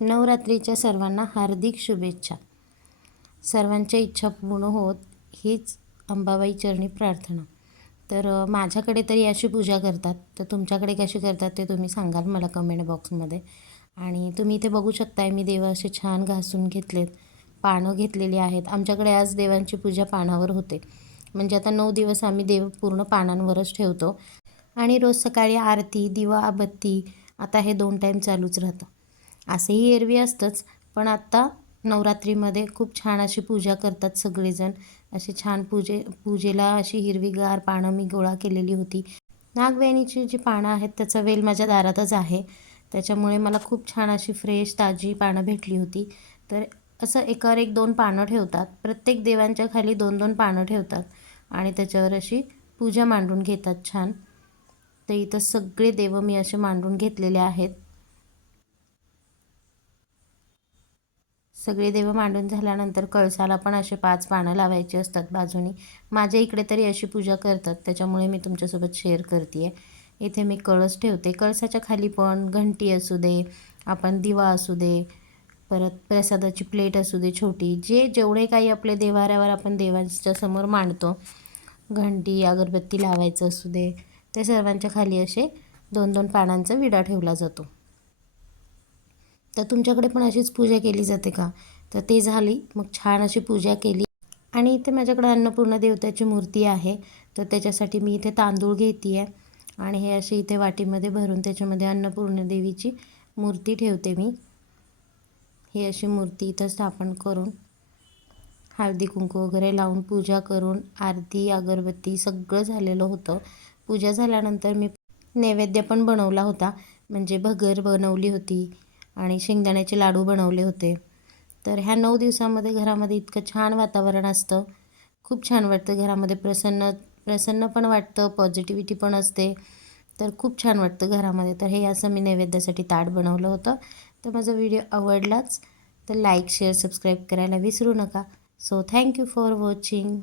नवरात्रीच्या सर्वांना हार्दिक शुभेच्छा. सर्वांच्या इच्छा पूर्ण होत हीच अंबाबाई चरणी प्रार्थना. तर माझ्याकडे तरी अशी पूजा करतात. तर तुमच्याकडे कशी करतात ते तुम्ही सांगाल मला कमेंट बॉक्समध्ये आणि तुम्ही इथे बघू शकताय मी देव असे छान घासून घेतलेत. पानं घेतलेली आहेत. आमच्याकडे आज देवांची पूजा पानावर होते. म्हणजे आता नऊ दिवस आम्ही देव पूर्ण पानांवरच ठेवतो. आणि रोज सकाळी आरती दिवा बत्ती आता हे दोन टाईम चालूच राहतं. असंही एरवी असतंच. पण आत्ता नवरात्रीमध्ये खूप छान अशी पूजा करतात सगळेजण. अशी छान पूजे पूजेला अशी हिरवीगार पानं मी गोळा केलेली होती. नागवेणीची जी पानं आहेत त्याचा वेल माझ्या दारातच आहे. त्याच्यामुळे मला खूप छान अशी फ्रेश ताजी पानं भेटली होती. तर असं एकावर एक दोन पानं ठेवतात. प्रत्येक देवांच्या खाली दोन दोन पानं ठेवतात. आणि त्याच्यावर अशी पूजा मांडून घेतात छान. तर इथं सगळे देव मी असे मांडून घेतलेले आहेत. सगळे देव मांडून झाल्यानंतर कळसाला पण असे पाच पानं लावायची असतात बाजूनी. माझ्या इकडे तरी अशी पूजा करतात त्याच्यामुळे मी तुमच्यासोबत शेअर करते आहे इथे मी कळस ठेवते. कळसाच्या खाली पण घंटी असू दे आपण दिवा असू दे परत प्रसादाची प्लेट असू दे छोटी जे जेवढे काही आपले देवाऱ्यावर आपण देवांच्या समोर मांडतो घंटी अगरबत्ती लावायचं असू दे त्या सर्वांच्या खाली असे दोन दोन पानांचा विडा ठेवला जातो. तर तुमच्याकडे पण अशीच पूजा केली जाते का? तर ते झाली. मग छान अशी पूजा केली. आणि इथे माझ्याकडे अन्नपूर्ण देवताची मूर्ती आहे. तर त्याच्यासाठी मी इथे तांदूळ घेते आहे आणि हे असे इथे वाटीमध्ये भरून त्याच्यामध्ये अन्नपूर्ण देवीची मूर्ती ठेवते मी. ही अशी मूर्ती इथं स्थापन करून हळदी कुंकू वगैरे लावून पूजा करून आरती अगरबत्ती सगळं झालेलं होतं. पूजा झाल्यानंतर मी नैवेद्य पण बनवला होता. म्हणजे भगर बनवली होती. आणि शेंगदाण्याचे लाडू बनवले होते. तर ह्या नऊ दिवसामध्ये घरामध्ये इतकं छान वातावरण असतं. खूप छान वाटतं घरामध्ये प्रसन्न प्रसन्न पण वाटतं पॉझिटिव्हिटी पण असते. तर खूप छान वाटतं घरामध्ये. तर हे असं मी नैवेद्यासाठी ताट बनवलं होतं. तर माझा व्हिडिओ आवडलाच तर लाईक शेअर सबस्क्राईब करायला विसरू नका. So thank you for watching